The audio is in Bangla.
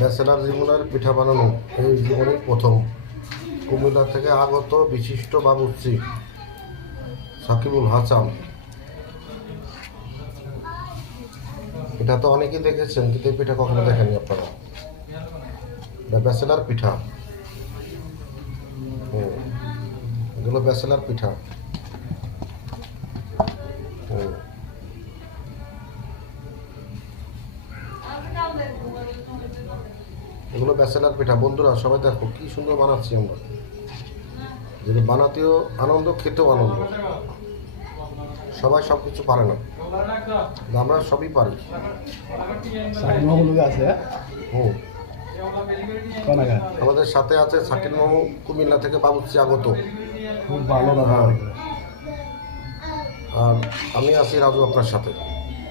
ব্যাচেলার জীবনের পিঠা বানানো এই জীবনের প্রথম। কুমিল্লা থেকে আগত বিশিষ্ট বাবুর্চি সাকিবুল হাসান। পিঠা তো অনেকেই দেখেছেন, কিন্তু এই পিঠা কখনো দেখেননি আপনারা। ব্যাচেলার পিঠা, এগুলো ব্যাচেলার পিঠা। এগুলো ব্যাচেলার পিঠা। বন্ধুরা সবাই দেখো কি সুন্দর বানাচ্ছি আমরা। যেটা বানাতেও আনন্দ, খেতেও আনন্দ। সবাই সব কিছু পারে না, আমরা সবই পারি। আমাদের সাথে আছে সাকিব মামু, কুমিল্লা থেকে বাবুর্চি আগত। খুব ভালো। আর আমি আছি রাজু আপনার সাথে।